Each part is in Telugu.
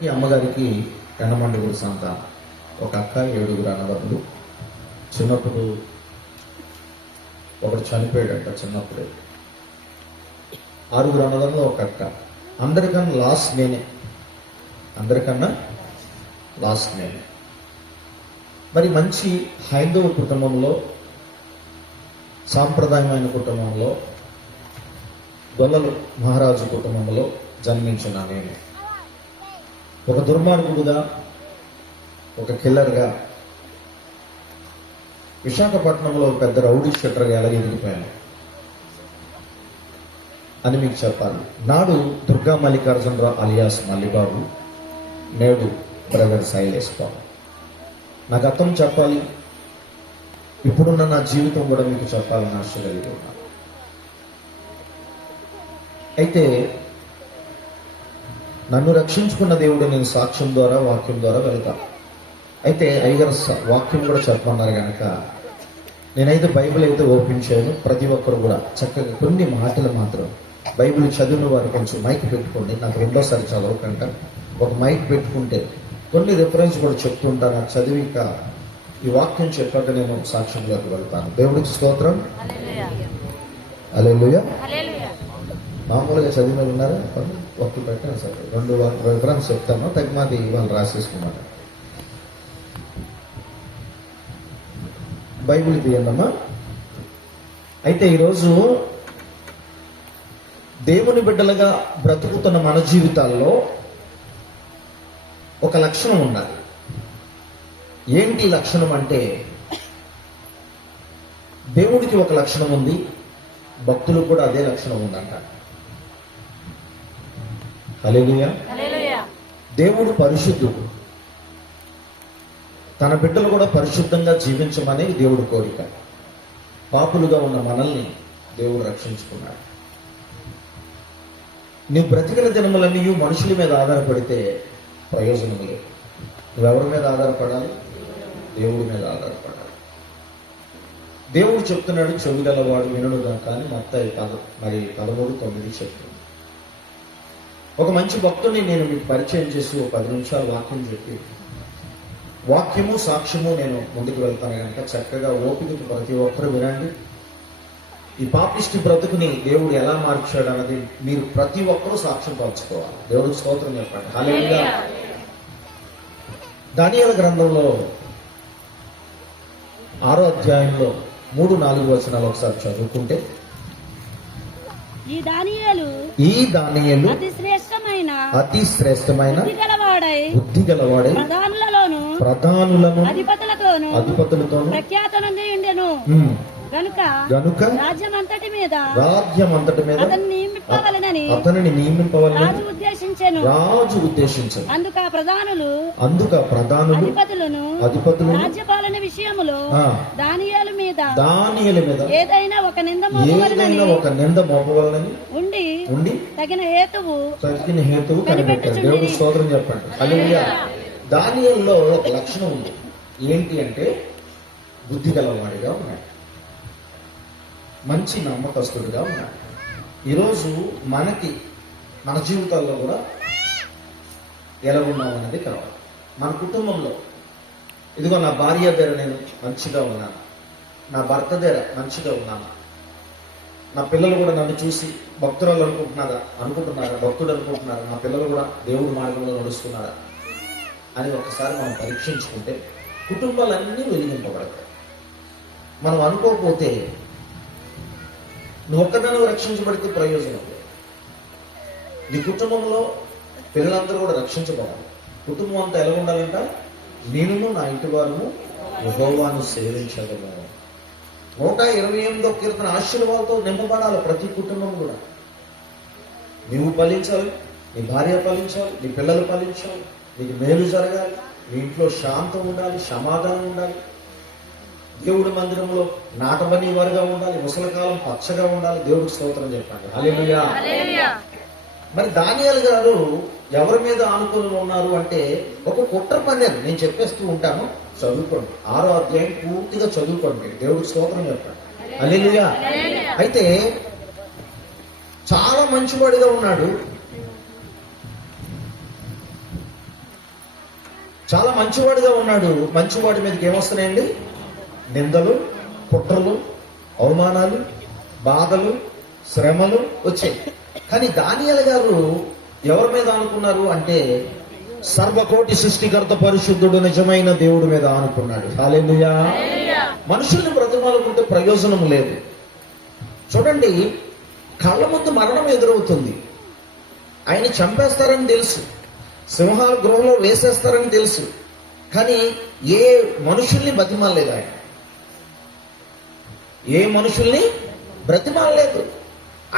ఈ అమ్మగారికి కన్నమండుగురు సంతానం ఒక అక్క ఏడుగురు అన్నదమ్ములు చిన్నప్పుడు ఒకడు చనిపోయాడంట చిన్నప్పుడే. ఆరుగురు అన్నదమ్ములు ఒక అక్క. అందరికన్నా లాస్ట్ నేనే. అందరికన్నా లాస్ట్ నేనే. మరి మంచి హైందవ కుటుంబంలో సాంప్రదాయమైన కుటుంబంలో దొల్లలు మహారాజు కుటుంబంలో జన్మించిన నేను. ఒక దుర్మార్గుడుగా ఒక కిల్లర్గా. విశాఖపట్నంలో పెద్ద రౌడీ షట్టర్గా ఎలా ఎదిగిపోయాను అని మీకు చెప్పాలి. నాడు దుర్గా మల్లికార్జునరావు అలియాస్ మల్లిబాబు నేడు బ్రదర్ శైలేష్ బాబు. నా గతం చెప్పాలి. ఇప్పుడున్న నా జీవితం కూడా మీకు చెప్పాలని ఆశ కలిగి అయితే నన్ను రక్షించుకున్న దేవుడు నేను సాక్ష్యం ద్వారా వాక్యం ద్వారా వెళ్తా. అయితే అయ్యగారు స- వాక్యం కూడా చెప్పమన్నారు కనుక నేనైతే బైబిల్ అయితే ఓపెన్ చేయను ప్రతి ఒక్కరు కూడా చక్కగా కొన్ని మాటలు మాత్రం బైబిల్ చదివిన వారు కొంచెం మైక్ పెట్టుకోండి నాకు రెండోసారి చదవకుండా ఒక మైక్ పెట్టుకుంటే కొన్ని రిఫరెన్స్ కూడా చెప్తుంటాను అది చదివి ఇంకా ఈ వాక్యం చెప్పాక నేను సాక్ష్యంలోకి వెళ్తాను. దేవుడికి స్తోత్రం. అలెలుయా మామూలుగా చదివిన ఉన్నారు? ఒక్క పెట్టాను సార్. రెండు రిఫరెన్స్ చెప్తాను. తగ్గిమాది వాళ్ళు రాసేసుకున్నారు బైబిల్ తీయండమ్మా. అయితే ఈరోజు దేవుని బిడ్డలుగా బ్రతుకుతున్న మన జీవితాల్లో ఒక లక్షణం ఉన్నది ఏంటి లక్షణం అంటే దేవుడికి ఒక లక్షణం ఉంది భక్తులకు కూడా అదే లక్షణం ఉందంట. దేవుడు పరిశుద్ధుడు. తన బిడ్డలు కూడా పరిశుద్ధంగా జీవించమని దేవుడు కోరిక. పాపులుగా ఉన్న మనల్ని దేవుడు రక్షించుకున్నాడు. నీ బ్రతికిన దినములన్నీ మనుషుల మీద ఆధారపడితే ప్రయోజనం లేదు. నువ్వెవరి మీద ఆధారపడాలి? దేవుడి మీద ఆధారపడాలి. దేవుడు చెప్తున్నాడు చెవి గలవాడు వినడుగా కానీ మొత్తం పద మరి పదమూడు తొమ్మిది చెప్తుంది. ఒక మంచి భక్తుడిని నేను మీకు పరిచయం చేసి ఒక పది నిమిషాలు వాక్యం చెప్పి వాక్యము సాక్ష్యము నేను ముందుకు వెళ్తాను కనుక చక్కగా ఓపికతో ప్రతి ఒక్కరు వినండి. ఈ పాపిష్టి బ్రతుకుని దేవుడు ఎలా మార్చాడు అన్నది మీరు ప్రతి ఒక్కరూ సాక్ష్యం పంచుకోవాలి. దేవుడికి స్తోత్రం చెప్పండి. హాలేగా దానియాల గ్రంథంలో ఆరో అధ్యాయంలో మూడు నాలుగు వచనాలు ఒకసారి చదువుకుంటే ఈ దానియేలు ఈ దానియలు అతి శ్రేష్టమైన అతి శ్రేష్టమైన బుద్ధి గలవాడై బుద్ధి గలవాడే ప్రధానులలోను ప్రధానులను అధిపతులతోను అధిపతులతోను ప్రఖ్యాతనంది ఉండెను ఉమ్, గనుక గనుక రాజ్యమంతటి మీద రాజ్యం అంతటి మీద అతన్ని నియమింపవలనని అతనిని నియమింపవాలని రాజు ఉద్దేశించెను. రాజు ఉద్దేశించదు అందుకు ప్రధానులు అందుక ప్రధానులు అధిపతులను అధిపతులను రాజ్యపాలన విషయములో దానియేలు మీద దానియల మీద ఏదైనా ఒక నింద మోపవలనని ఏదైనా ఒక నింద మోపవాలని ఉండి ఉండి తగిన హేతువు తగిన హేతువు కనిపెట్టారు. దేవుడు స్తోత్రం చెప్పండి. అలెలుయా దానియల్లో ఒక లక్షణం ఉంది. ఏంటి అంటే బుద్ధి గలవాడిగా ఉన్నాడు. మంచి నమ్మకస్తుడిగా ఉన్నాడు. ఈరోజు మనకి మన జీవితాల్లో కూడా ఎలా ఉన్నాం అనేది కావాలి మన కుటుంబంలో ఇదిగో నా భార్య దగ్గర నేను మంచిగా ఉన్నాను. నా భర్త దగ్గర మంచిగా ఉన్నాను. నా పిల్లలు కూడా నన్ను చూసి భక్తురాలు అనుకుంటున్నారా? అనుకుంటున్నారా? భక్తుడు అనుకుంటున్నారా? నా పిల్లలు కూడా దేవుడి మార్గంలో నడుస్తున్నారా? అని ఒకసారి మనం పరీక్షించుకుంటే కుటుంబాలన్నీ వెలిగింపబడతాయి. మనం అనుకోకపోతే నువ్వు ఒక్కదాన్ని రక్షించబడితే ప్రయోజనం. నీ కుటుంబంలో పిల్లలందరూ కూడా రక్షించబడాలి. కుటుంబం అంతా ఎలా ఉండాలంట? నేను నా ఇంటి వారు యహోవాను సేవించగలను నూట ఇరవై ఎనిమిదో కీర్తన ఆశీర్వాదాలతో నింపబడాలి ప్రతి కుటుంబం కూడా. నీవు ఫలించాలి నీ భార్య ఫలించాలి నీ పిల్లలు ఫలించాలి నీకు మేలు జరగాలి నీ ఇంట్లో శాంతం ఉండాలి సమాధానం ఉండాలి. దేవుడి మందిరంలో నాటబని వారుగా ఉండాలి ముసలికాలం పచ్చగా ఉండాలి. దేవుడికి స్తోత్రం చెప్పండి. అలే మరి దానియాలు గారు ఎవరి మీద ఆనుకుని ఉన్నారు అంటే ఒక కుట్ర పన్నారు నేను చెప్పేస్తూ ఉంటాను చదువుకోండి. ఆరో అధ్యాయం పూర్తిగా చదువుకోండి. దేవుడికి స్తోత్రం చెప్పండి అల్లెలుయా అయితే చాలా మంచివాడిగా ఉన్నాడు. చాలా మంచివాడిగా ఉన్నాడు. మంచివాడి మీదకి ఏమొస్తున్నాయండి? నిందలు కుట్రలు అవమానాలు బాధలు శ్రమలు వచ్చాయి. కానీ దానియల్ గారు ఎవరి మీద అనుకున్నారు అంటే సర్వకోటి సృష్టికర్త పరిశుద్ధుడు నిజమైన దేవుడి మీద అనుకున్నాడు హాలెలుయా మనుషుల్ని బ్రతిమాలకుంటే ప్రయోజనం లేదు. చూడండి కళ్ళ ముందు మరణం ఎదురవుతుంది. ఆయన చంపేస్తారని తెలుసు. సింహాల గృహంలో వేసేస్తారని తెలుసు. కానీ ఏ మనుషుల్ని బతిమాలలేదు ఆయన. ఏ మనుషుల్ని బ్రతిమాలలేదు.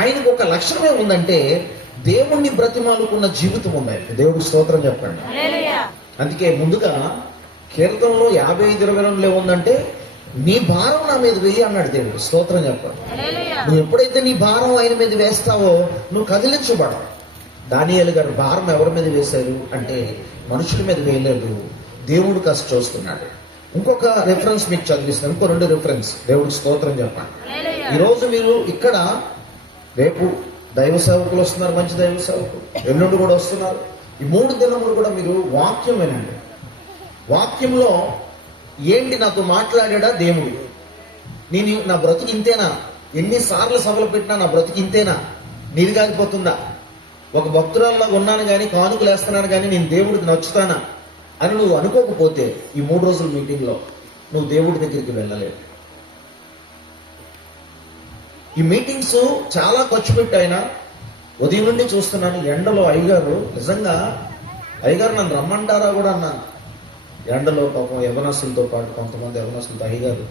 ఆయనకు ఒక లక్షణం ఏముందంటే దేవుణ్ణి బ్రతిమాలుకున్న జీవితం ఉంది ఆయనకి దేవుడికి స్తోత్రం చెప్పండి. అందుకే ముందుగా కీర్తనలో యాభై ఐదు ఇరవై రెండులో ఏముందంటే నీ భారం నా మీద వెయ్యి అన్నాడు దేవుడు. స్తోత్రం చెప్పండి. నువ్వు ఎప్పుడైతే నీ భారం ఆయన మీద వేస్తావో నువ్వు కదిలించబడవు. దానియేలు గారు భారం ఎవరి మీద వేశారు? అంటే మనుషుల మీద వేయలేదు. దేవుడు కాస్త చూస్తున్నాడు. ఇంకొక రిఫరెన్స్ మీకు చదివిస్తాను. ఇంకో రెండు రిఫరెన్స్ దేవుడికి స్తోత్రం చెప్పండి. ఈరోజు మీరు ఇక్కడ రేపు దైవ సేవకులు వస్తున్నారు మంచి దైవ సేవకులు. ఎల్లుండి కూడా వస్తున్నారు. ఈ మూడు దినములు కూడా మీరు వాక్యం వినండి వాక్యంలో ఏంటి నాతో మాట్లాడా దేవుడు? నేను నా బ్రతుకు ఇంతేనా? ఎన్నిసార్లు సభలు పెట్టినా నా బ్రతుకు ఇంతేనా? నీది కాకపోతుందా? ఒక భక్తురాల్లో ఉన్నాను కానీ కానుకలు వేస్తున్నాను కానీ నేను దేవుడికి నచ్చుతానా? అని నువ్వు అనుకోకపోతే ఈ మూడు రోజుల మీటింగ్లో నువ్వు దేవుడి దగ్గరికి వెళ్ళలేవు. ఈ మీటింగ్స్ చాలా ఖర్చు పెట్టాయినా ఉదయం నుండి చూస్తున్నాను ఎండలో అయ్యగారు నిజంగా అయ్యగారు నన్ను రమ్మంటారా కూడా అన్నాను. ఎండలో పాపం యవనస్తులతో పాటు కొంతమంది యవనస్తులతో అయ్యగారు